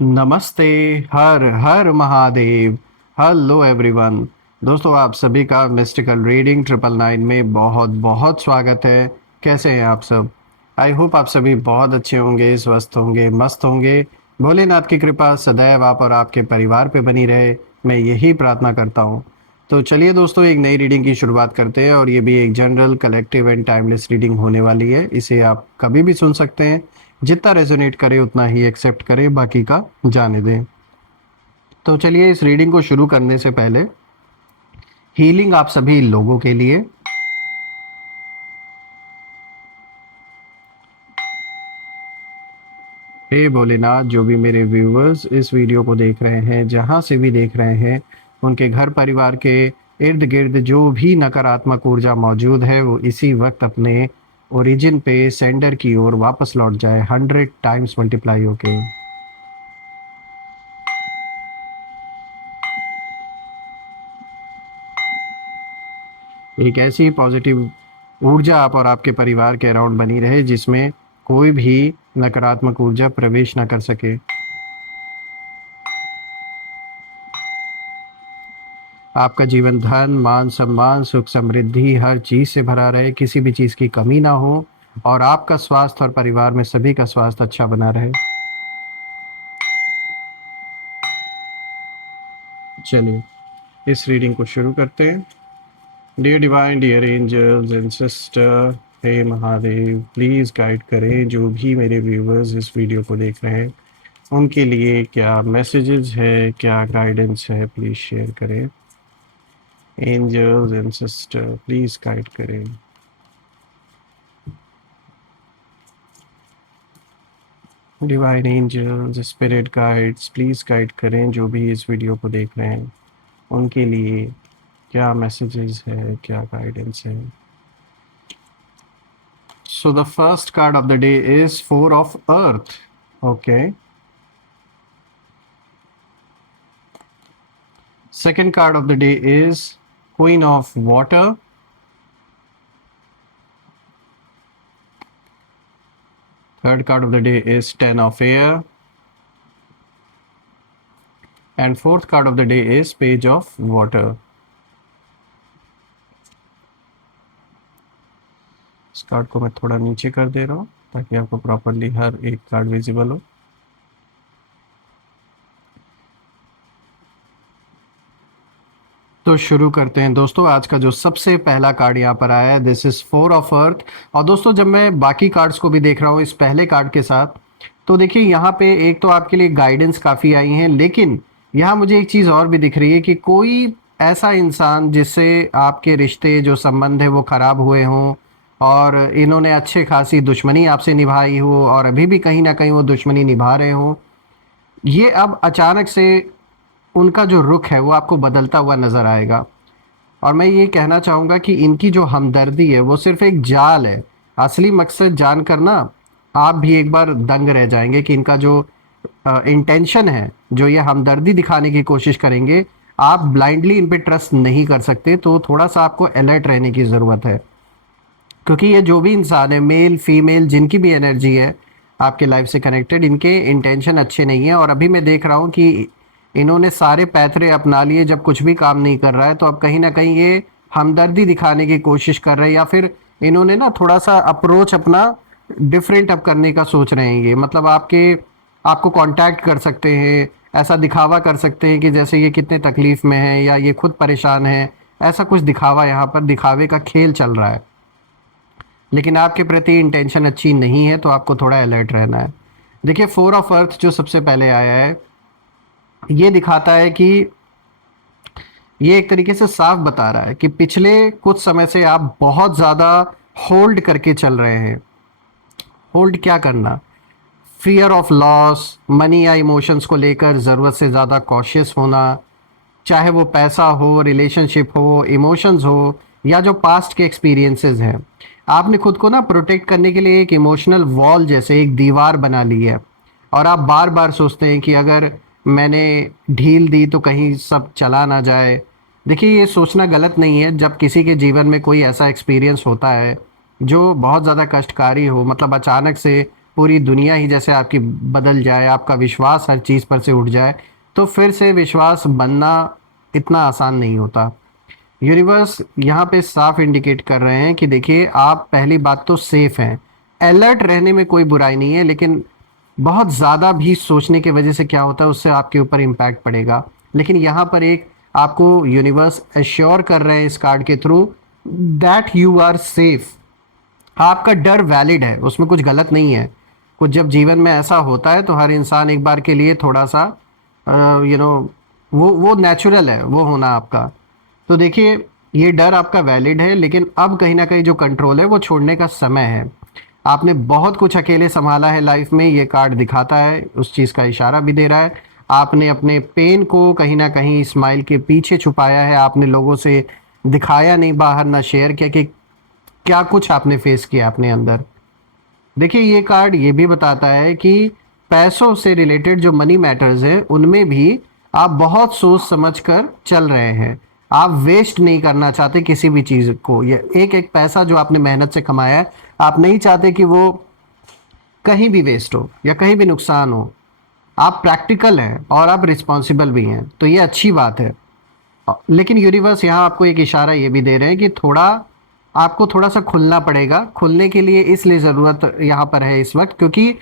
नमस्ते। Har Har Mahadev. Hello everyone. दोस्तों, आप सभी का मिस्टिकल रीडिंग 999 में बहुत बहुत स्वागत है। कैसे हैं आप सब? आई होप आप सभी बहुत अच्छे होंगे, स्वस्थ होंगे, मस्त होंगे। भोलेनाथ की कृपा सदैव आप और आपके परिवार पे बनी रहे, मैं यही प्रार्थना करता हूँ। तो चलिए दोस्तों, एक नई रीडिंग की शुरुआत करते हैं, और ये भी एक general collective and timeless reading होने वाली है। इसे आप कभी भी सुन सकते हैं। जितना रेजोनेट करे उतना ही एक्सेप्ट करें, बाकी का जाने दें। तो चलिए, इस रीडिंग को शुरू करने से पहले हीलिंग आप सभी लोगों के लिए। हे भोलेनाथ, जो भी मेरे व्यूअर्स इस वीडियो को देख रहे हैं, जहां से भी देख रहे हैं, उनके घर परिवार के इर्द गिर्द जो भी नकारात्मक ऊर्जा मौजूद है वो इसी वक्त अपने ओरिजिन पे सेंडर की ओर वापस लौट जाए, 100 टाइम्स मल्टीप्लाई होके। एक ऐसी पॉजिटिव ऊर्जा आप और आपके परिवार के अराउंड बनी रहे जिसमें कोई भी नकारात्मक ऊर्जा प्रवेश ना कर सके। आपका जीवन धन, मान सम्मान, सुख समृद्धि हर चीज से भरा रहे, किसी भी चीज की कमी ना हो, और आपका स्वास्थ्य और परिवार में सभी का स्वास्थ्य अच्छा बना रहे। चलिए, इस रीडिंग को शुरू करते हैं। Dear divine, dear angels and sister, हे महादेव, प्लीज़ गाइड करें जो भी मेरे व्यूवर्स इस वीडियो को देख रहे हैं, उनके लिए क्या मैसेजेस है, क्या गाइडेंस है, प्लीज़ शेयर करें। Angels and sister, please guide करें। Divine angels, spirit guides, please guide करें जो भी इस वीडियो को देख रहे हैं, उनके लिए क्या मैसेजेस है, क्या गाइडेंस है। So the first card of the day is Four of Earth. Okay. Second card of the day is Queen of Water. Third card of the day is Ten of Air. And fourth card of the day is Page of Water. इस card को मैं थोड़ा नीचे कर दे रहा हूँ ताकि आपको प्रॉपरली हर एक कार्ड विजिबल हो। तो शुरू करते हैं दोस्तों। आज का जो सबसे पहला कार्ड यहाँ पर आया है, this is four of earth. और दोस्तों, जब मैं बाकी कार्ड्स को भी देख रहा हूँ इस पहले कार्ड के साथ, तो देखिए यहाँ पे एक तो आपके लिए गाइडेंस काफ़ी आई हैं, लेकिन यहाँ मुझे एक चीज़ और भी दिख रही है कि कोई ऐसा इंसान जिससे आपके रिश्ते, जो संबंध है, वो ख़राब हुए हों, और इन्होंने अच्छे खासी दुश्मनी आपसे निभाई हो, और अभी भी कहीं ना कहीं वो दुश्मनी निभा रहे हों, ये अब अचानक से उनका जो रुख है वो आपको बदलता हुआ नज़र आएगा। और मैं ये कहना चाहूँगा कि इनकी जो हमदर्दी है वो सिर्फ एक जाल है। असली मकसद जानकर ना आप भी एक बार दंग रह जाएंगे कि इनका जो इंटेंशन है, जो ये हमदर्दी दिखाने की कोशिश करेंगे, आप ब्लाइंडली इन पे ट्रस्ट नहीं कर सकते। तो थोड़ा सा आपको अलर्ट रहने की ज़रूरत है, क्योंकि ये जो भी इंसान है, मेल फीमेल, जिनकी भी एनर्जी है आपके लाइफ से कनेक्टेड, इनके इंटेंशन अच्छे नहीं है। और अभी मैं देख रहा हूँ कि इन्होंने सारे पैतरे अपना लिए, जब कुछ भी काम नहीं कर रहा है तो अब कहीं ना कहीं ये हमदर्दी दिखाने की कोशिश कर रहे हैं, या फिर इन्होंने ना थोड़ा सा अप्रोच अपना डिफरेंट अब करने का सोच रहे हैं। ये मतलब आपको कांटेक्ट कर सकते हैं, ऐसा दिखावा कर सकते हैं कि जैसे ये कितने तकलीफ में है या ये खुद परेशान है। ऐसा कुछ दिखावा, यहाँ पर दिखावे का खेल चल रहा है, लेकिन आपके प्रति इंटेंशन अच्छी नहीं है, तो आपको थोड़ा अलर्ट रहना है। देखिए, फोर ऑफ अर्थ जो सबसे पहले आया है, ये दिखाता है कि ये एक तरीके से साफ बता रहा है कि पिछले कुछ समय से आप बहुत ज़्यादा होल्ड करके चल रहे हैं। होल्ड क्या करना? फियर ऑफ लॉस, मनी या इमोशंस को लेकर ज़रूरत से ज़्यादा कॉशियस होना, चाहे वो पैसा हो, रिलेशनशिप हो, इमोशंस हो, या जो पास्ट के एक्सपीरियंसेस हैं। आपने खुद को ना प्रोटेक्ट करने के लिए एक इमोशनल वॉल जैसे एक दीवार बना ली है, और आप बार बार सोचते हैं कि अगर मैंने ढील दी तो कहीं सब चला ना जाए। देखिए, ये सोचना गलत नहीं है। जब किसी के जीवन में कोई ऐसा एक्सपीरियंस होता है जो बहुत ज़्यादा कष्टकारी हो, मतलब अचानक से पूरी दुनिया ही जैसे आपकी बदल जाए, आपका विश्वास हर चीज़ पर से उठ जाए, तो फिर से विश्वास बनना इतना आसान नहीं होता। यूनिवर्स यहाँ पे साफ इंडिकेट कर रहे हैं कि देखिए, आप पहली बात तो सेफ हैं। अलर्ट रहने में कोई बुराई नहीं है, लेकिन बहुत ज़्यादा भी सोचने की वजह से क्या होता है, उससे आपके ऊपर इम्पैक्ट पड़ेगा। लेकिन यहाँ पर एक आपको यूनिवर्स एश्योर कर रहे हैं इस कार्ड के through that you are safe. आपका डर वैलिड है, उसमें कुछ गलत नहीं है। कुछ जब जीवन में ऐसा होता है तो हर इंसान एक बार के लिए थोड़ा सा यू नो वो नेचुरल है, वो होना आपका। तो देखिए, ये डर आपका वैलिड है, लेकिन अब कहीं ना कहीं जो कंट्रोल है वो छोड़ने का समय है। आपने बहुत कुछ अकेले संभाला है लाइफ में, ये कार्ड दिखाता है, उस चीज़ का इशारा भी दे रहा है। आपने अपने पेन को कहीं ना कहीं स्माइल के पीछे छुपाया है, आपने लोगों से दिखाया नहीं बाहर, ना शेयर किया कि क्या कुछ आपने फेस किया अपने अंदर। देखिए, ये कार्ड ये भी बताता है कि पैसों से रिलेटेड जो मनी मैटर्स हैं उनमें भी आप बहुत सोच समझ कर चल रहे हैं। आप वेस्ट नहीं करना चाहते किसी भी चीज़ को। ये एक एक पैसा जो आपने मेहनत से कमाया है, आप नहीं चाहते कि वो कहीं भी वेस्ट हो या कहीं भी नुकसान हो। आप प्रैक्टिकल हैं और आप रिस्पॉन्सिबल भी हैं, तो ये अच्छी बात है। लेकिन यूनिवर्स यहाँ आपको एक इशारा ये भी दे रहे हैं कि थोड़ा आपको थोड़ा सा खुलना पड़ेगा। खुलने के लिए इसलिए ज़रूरत यहाँ पर है इस वक्त, क्योंकि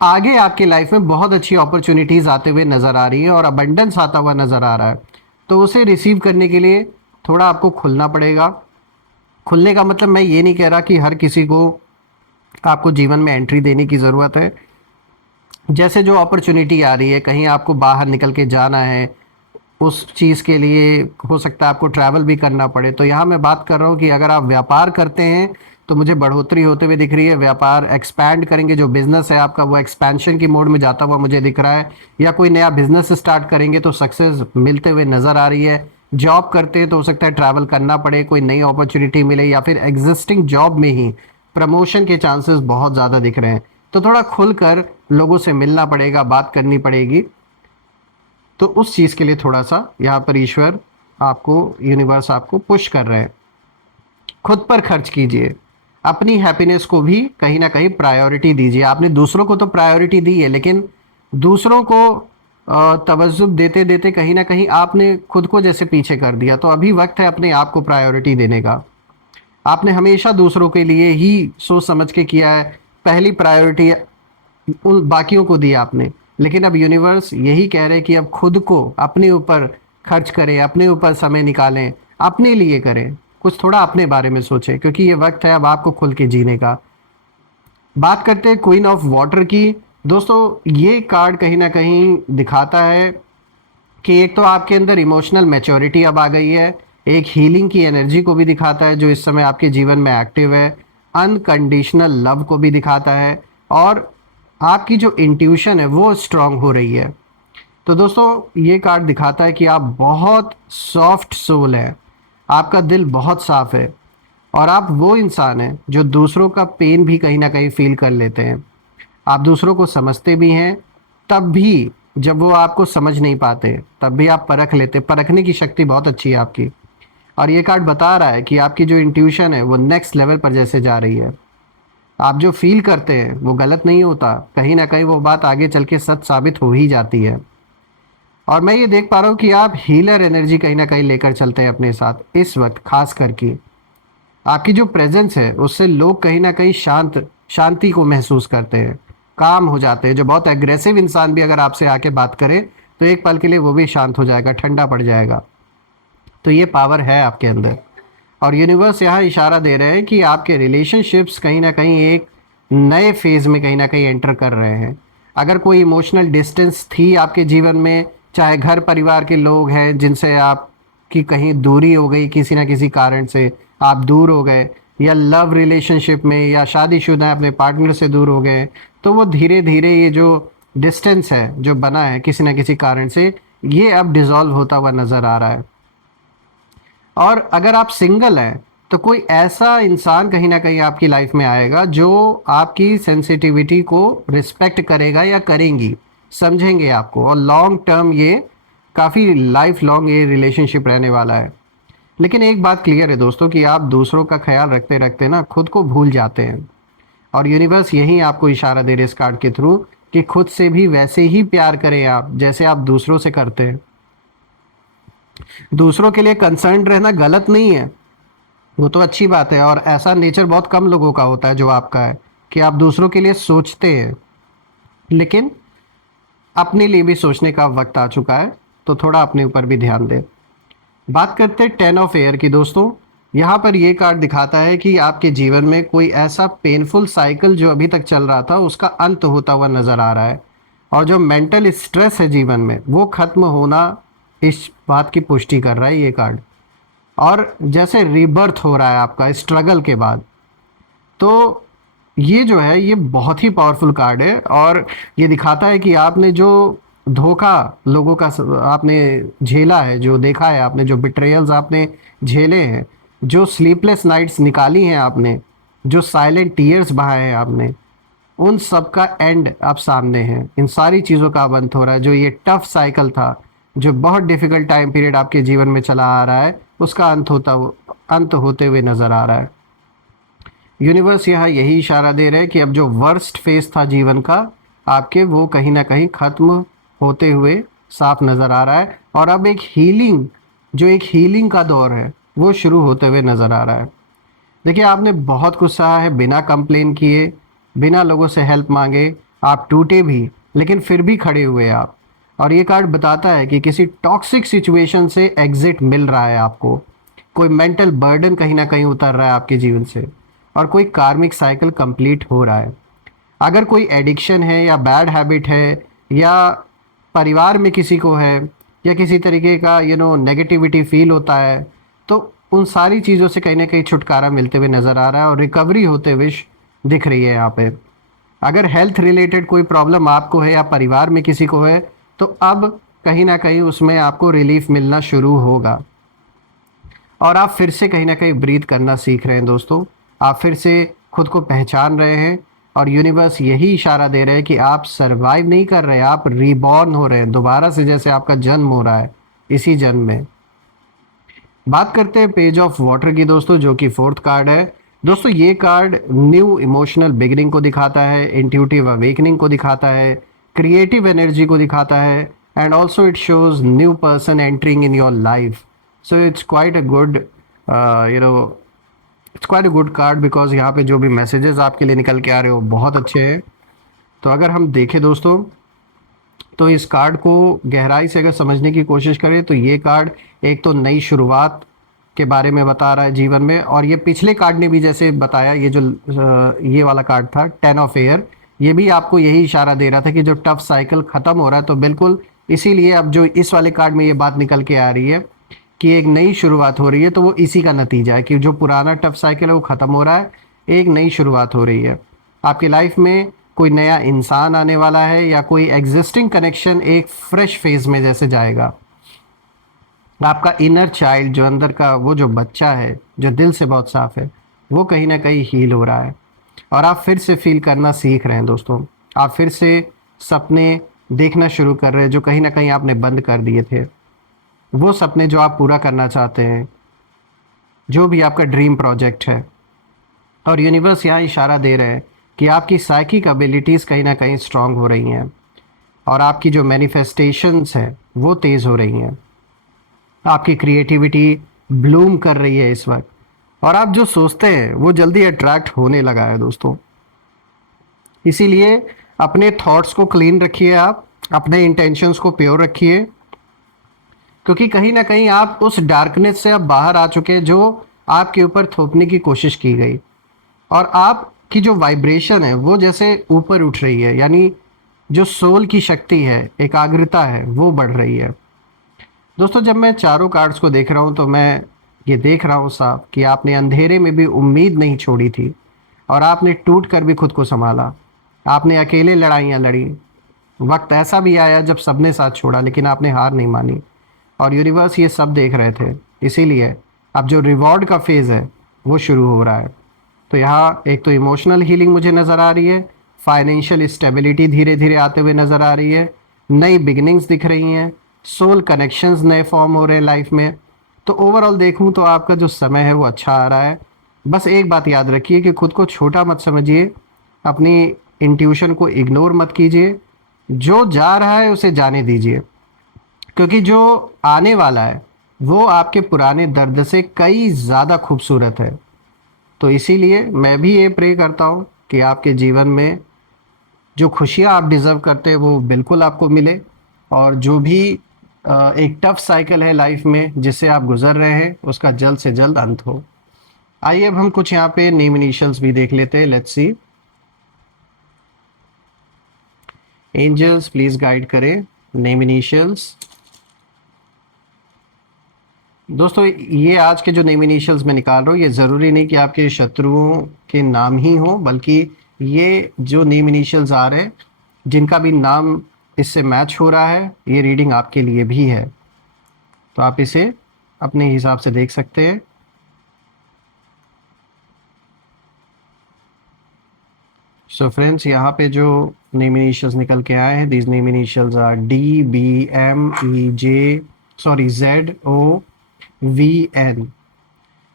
आगे आपके लाइफ में बहुत अच्छी अपॉर्चुनिटीज़ आते हुए नज़र आ रही हैं और अबंडेंस आता हुआ नज़र आ रहा है। तो उसे रिसीव करने के लिए थोड़ा आपको खुलना पड़ेगा। खुलने का मतलब मैं ये नहीं कह रहा कि हर किसी को आपको जीवन में एंट्री देने की ज़रूरत है। जैसे जो अपॉर्चुनिटी आ रही है, कहीं आपको बाहर निकल के जाना है, उस चीज़ के लिए हो सकता है आपको ट्रैवल भी करना पड़े। तो यहाँ मैं बात कर रहा हूँ कि अगर आप व्यापार करते हैं तो मुझे बढ़ोतरी होते हुए दिख रही है। व्यापार एक्सपैंड करेंगे, जो बिजनेस है आपका वो एक्सपेंशन की मोड में जाता हुआ मुझे दिख रहा है। या कोई नया बिजनेस स्टार्ट करेंगे तो सक्सेस मिलते हुए नज़र आ रही है। जॉब करते हैं तो हो सकता है ट्रैवल करना पड़े, कोई नई अपॉर्चुनिटी मिले, या फिर एग्जिस्टिंग जॉब में ही प्रमोशन के चांसेस बहुत ज़्यादा दिख रहे हैं। तो थोड़ा खुलकर लोगों से मिलना पड़ेगा, बात करनी पड़ेगी। तो उस चीज़ के लिए थोड़ा सा यहाँ पर ईश्वर आपको, यूनिवर्स आपको पुश कर रहे हैं। खुद पर खर्च कीजिए, अपनी हैप्पीनेस को भी कहीं ना कहीं प्रायोरिटी दीजिए। आपने दूसरों को तो प्रायोरिटी दी है, लेकिन दूसरों को तवज्जुह देते देते कहीं ना कहीं आपने खुद को जैसे पीछे कर दिया। तो अभी वक्त है अपने आप को प्रायोरिटी देने का। आपने हमेशा दूसरों के लिए ही सोच समझ के किया है, पहली प्रायोरिटी उन बाकियों को दी आपने। लेकिन अब यूनिवर्स यही कह रहे हैं कि अब खुद को अपने ऊपर खर्च करें, अपने ऊपर समय निकालें, अपने लिए करें, कुछ थोड़ा अपने बारे में सोचें, क्योंकि ये वक्त है अब आपको खुल के जीने का। बात करते हैं क्वीन ऑफ वाटर की। दोस्तों, ये कार्ड कहीं ना कहीं दिखाता है कि एक तो आपके अंदर इमोशनल मैच्योरिटी अब आ गई है, एक हीलिंग की एनर्जी को भी दिखाता है जो इस समय आपके जीवन में एक्टिव है, अनकंडीशनल लव को भी दिखाता है, और आपकी जो इंट्यूशन है वो स्ट्रांग हो रही है। तो दोस्तों, ये कार्ड दिखाता है कि आप बहुत सॉफ्ट सोल है, आपका दिल बहुत साफ है, और आप वो इंसान हैं जो दूसरों का पेन भी कहीं ना कहीं फील कर लेते हैं। आप दूसरों को समझते भी हैं, तब भी जब वो आपको समझ नहीं पाते तब भी आप परख लेते। परखने की शक्ति बहुत अच्छी है आपकी। और ये कार्ड बता रहा है कि आपकी जो इंट्यूशन है वो नेक्स्ट लेवल पर जैसे जा रही है। आप जो फील करते हैं वो गलत नहीं होता, कहीं ना कहीं वो बात आगे चल के सच साबित हो ही जाती है। और मैं ये देख पा रहा हूँ कि आप हीलर एनर्जी कहीं ना कहीं लेकर चलते हैं अपने साथ इस वक्त। खास करके आपकी जो प्रेजेंस है उससे लोग कहीं ना कहीं शांति को महसूस करते हैं, काम हो जाते हैं। जो बहुत एग्रेसिव इंसान भी अगर आपसे आके बात करे तो एक पल के लिए वो भी शांत हो जाएगा, ठंडा पड़ जाएगा। तो ये पावर है आपके अंदर। और यूनिवर्स यहाँ इशारा दे रहे हैं कि आपके रिलेशनशिप्स कहीं ना कहीं एक नए फेज में कहीं ना कहीं एंटर कर रहे हैं। अगर कोई इमोशनल डिस्टेंस थी आपके जीवन में, चाहे घर परिवार के लोग हैं जिनसे आपकी कहीं दूरी हो गई, किसी ना किसी कारण से आप दूर हो गए, या लव रिलेशनशिप में या शादीशुदा अपने पार्टनर से दूर हो गए, तो वो धीरे धीरे ये जो डिस्टेंस है जो बना है किसी ना किसी कारण से, ये अब डिसॉल्व होता हुआ नज़र आ रहा है। और अगर आप सिंगल हैं तो कोई ऐसा इंसान कहीं ना कहीं आपकी लाइफ में आएगा जो आपकी सेंसिटिविटी को रिस्पेक्ट करेगा या करेंगी, समझेंगे आपको, और लॉन्ग टर्म ये काफ़ी लाइफ लॉन्ग ये रिलेशनशिप रहने वाला है। लेकिन एक बात क्लियर है दोस्तों कि आप दूसरों का ख्याल रखते रखते ना खुद को भूल जाते हैं। और यूनिवर्स यही आपको इशारा दे रहे इस कार्ड के थ्रू कि खुद से भी वैसे ही प्यार करें आप जैसे आप दूसरों से करते हैं। दूसरों के लिए कंसर्न रहना गलत नहीं है, वो तो अच्छी बात है, और ऐसा नेचर बहुत कम लोगों का होता है जो आपका है कि आप दूसरों के लिए सोचते हैं। लेकिन अपने लिए भी सोचने का वक्त आ चुका है, तो थोड़ा अपने ऊपर भी ध्यान दें। बात करते हैं 10 ऑफ एयर की दोस्तों। यहाँ पर ये कार्ड दिखाता है कि आपके जीवन में कोई ऐसा पेनफुल साइकिल जो अभी तक चल रहा था उसका अंत होता हुआ नजर आ रहा है, और जो मेंटल स्ट्रेस है जीवन में वो खत्म होना, इस बात की पुष्टि कर रहा है ये कार्ड। और जैसे रीबर्थ हो रहा है आपका स्ट्रगल के बाद, तो ये जो है ये बहुत ही पावरफुल कार्ड है, और ये दिखाता है कि आपने जो धोखा लोगों का आपने झेला है, जो देखा है आपने, जो बिट्रेयल्स आपने झेले हैं, जो स्लीपलेस नाइट्स निकाली हैं आपने, जो साइलेंट टीयर्स बहाए हैं आपने, उन सब का एंड अब सामने है। इन सारी चीज़ों का अब अंत हो रहा है। जो ये टफ साइकिल था, जो बहुत डिफिकल्ट टाइम पीरियड आपके जीवन में चला आ रहा है, उसका अंत होते हुए नजर आ रहा है। यूनिवर्स यहाँ यही इशारा दे रहे हैं कि अब जो वर्स्ट फेज था जीवन का आपके, वो कहीं ना कहीं खत्म होते हुए साफ नज़र आ रहा है, और अब एक हीलिंग का दौर है वो शुरू होते हुए नज़र आ रहा है। देखिए, आपने बहुत कुछ सहा है बिना कंप्लेन किए, बिना लोगों से हेल्प मांगे, आप टूटे भी लेकिन फिर भी खड़े हुए आप। और ये कार्ड बताता है कि किसी टॉक्सिक सिचुएशन से एग्जिट मिल रहा है आपको, कोई मेंटल बर्डन कहीं ना कहीं उतर रहा है आपके जीवन से, और कोई कार्मिक साइकिल कंप्लीट हो रहा है। अगर कोई एडिक्शन है या बैड हैबिट है, या परिवार में किसी को है, या किसी तरीके का नेगेटिविटी फील होता है, तो उन सारी चीज़ों से कहीं ना कहीं छुटकारा मिलते हुए नज़र आ रहा है, और रिकवरी होते हुए दिख रही है यहाँ पे। अगर हेल्थ रिलेटेड कोई प्रॉब्लम आपको है या परिवार में किसी को है, तो अब कहीं ना कहीं उसमें आपको रिलीफ मिलना शुरू होगा, और आप फिर से कहीं ना कहीं ब्रीथ करना सीख रहे हैं दोस्तों। आप फिर से खुद को पहचान रहे हैं, और यूनिवर्स यही इशारा दे रहे हैं कि आप सरवाइव नहीं कर रहे, आप रीबॉर्न हो रहे हैं दोबारा से, जैसे आपका जन्म हो रहा है इसी जन्म में। बात करते हैं पेज ऑफ वाटर की दोस्तों, जो कि फोर्थ कार्ड है। दोस्तों, ये कार्ड न्यू इमोशनल बिगिनिंग को दिखाता है, इंट्यूटिव अवेकनिंग को दिखाता है, क्रिएटिव एनर्जी को दिखाता है, and also it shows new person entering in your life. So it's quite a good you know it's quite a good card, because यहाँ पे जो भी मैसेजेस आपके लिए निकल के आ रहे हो बहुत अच्छे हैं। तो अगर हम देखें दोस्तों, तो इस कार्ड को गहराई से अगर समझने की कोशिश करें, तो ये कार्ड एक तो नई शुरुआत के बारे में बता रहा है जीवन में, और ये पिछले कार्ड ने भी जैसे बताया, ये जो ये वाला कार्ड था 10 ऑफ एयर, ये भी आपको यही इशारा दे रहा था कि जो टफ साइकिल ख़त्म हो रहा है। तो बिल्कुल इसीलिए अब जो इस वाले कार्ड में ये बात निकल के आ रही है कि एक नई शुरुआत हो रही है, तो वो इसी का नतीजा है कि जो पुराना टफ साइकिल है वो ख़त्म हो रहा है, एक नई शुरुआत हो रही है। आपकी लाइफ में कोई नया इंसान आने वाला है, या कोई एग्जिस्टिंग कनेक्शन एक फ्रेश फेज में जैसे जाएगा। आपका इनर चाइल्ड, जो अंदर का वो जो बच्चा है जो दिल से बहुत साफ है, वो कहीं ना कहीं हील हो रहा है, और आप फिर से फील करना सीख रहे हैं दोस्तों। आप फिर से सपने देखना शुरू कर रहे हैं जो कहीं ना कहीं आपने बंद कर दिए थे, वो सपने जो आप पूरा करना चाहते हैं, जो भी आपका ड्रीम प्रोजेक्ट है। और यूनिवर्स यहाँ इशारा दे रहे हैं कि आपकी साइकिक एबिलिटीज़ कहीं ना कहीं स्ट्रांग हो रही हैं, और आपकी जो मैनिफेस्टेशंस है वो तेज़ हो रही हैं। आपकी क्रिएटिविटी ब्लूम कर रही है इस वक्त, और आप जो सोचते हैं वो जल्दी अट्रैक्ट होने लगा है दोस्तों। इसीलिए अपने थॉट्स को क्लीन रखिए, आप अपने इंटेंशंस को प्योर रखिए, क्योंकि कहीं ना कहीं आप उस डार्कनेस से अब बाहर आ चुके हैं जो आपके ऊपर थोपने की कोशिश की गई, और आपकी जो वाइब्रेशन है वो जैसे ऊपर उठ रही है, यानी जो सोल की शक्ति है, एकाग्रता है, वो बढ़ रही है। दोस्तों, जब मैं चारों कार्ड्स को देख रहा हूँ, तो मैं ये देख रहा हूँ साफ कि आपने अंधेरे में भी उम्मीद नहीं छोड़ी थी, और आपने टूट कर भी खुद को संभाला। आपने अकेले लड़ाइयाँ लड़ी, वक्त ऐसा भी आया जब सबने साथ छोड़ा, लेकिन आपने हार नहीं मानी, और यूनिवर्स ये सब देख रहे थे। इसीलिए अब जो रिवॉर्ड का फेज़ है वो शुरू हो रहा है। तो यहाँ एक तो इमोशनल हीलिंग मुझे नज़र आ रही है, फाइनेंशियल स्टेबिलिटी धीरे धीरे आते हुए नज़र आ रही है, नई बिगिनिंग्स दिख रही हैं, सोल कनेक्शंस नए फॉर्म हो रहे हैं लाइफ में। तो ओवरऑल देखूं तो आपका जो समय है वो अच्छा आ रहा है। बस एक बात याद रखिए कि खुद को छोटा मत समझिए, अपनी इंट्यूशन को इग्नोर मत कीजिए, जो जा रहा है उसे जाने दीजिए, क्योंकि जो आने वाला है वो आपके पुराने दर्द से कई ज़्यादा खूबसूरत है। तो इसीलिए मैं भी ये प्रे करता हूँ कि आपके जीवन में जो खुशियाँ आप डिज़र्व करते हैं वो बिल्कुल आपको मिले, और जो भी एक टफ साइकिल है लाइफ में जिससे आप गुजर रहे हैं उसका जल्द से जल्द अंत हो। आइए अब हम कुछ यहाँ पे नेम इनिशियल्स भी देख लेते हैं। Let's see. Angels please guide करें नेम इनिशियल्स। दोस्तों ये आज के जो नेम इनिशियल्स मैं निकाल रहा हूँ ये ज़रूरी नहीं कि आपके शत्रुओं के नाम ही हो, बल्कि ये जो नेम इनिशियल्स आ रहे हैं जिनका भी नाम इससे मैच हो रहा है, ये रीडिंग आपके लिए भी है, तो आप इसे अपने हिसाब से देख सकते हैं। सो फ्रेंड्स यहाँ पे जो नेम इनिशियल्स निकल के आए हैं, these name initials are DBMEJ, sorry ZOVN।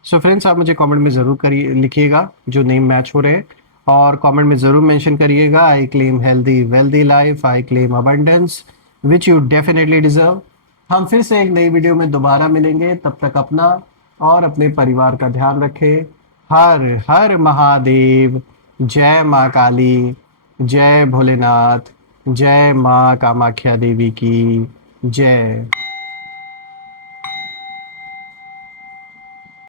So friends आप मुझे कमेंट में ज़रूर करिए, लिखिएगा जो नेम मैच हो रहे हैं, और कमेंट में ज़रूर मेंशन करिएगा I claim healthy wealthy life, I claim abundance which you definitely deserve. हम फिर से एक नई वीडियो में दोबारा मिलेंगे, तब तक अपना और अपने परिवार का ध्यान रखें। हर हर महादेव। जय माँ काली, जय भोलेनाथ, जय माँ कामाख्या देवी की जय।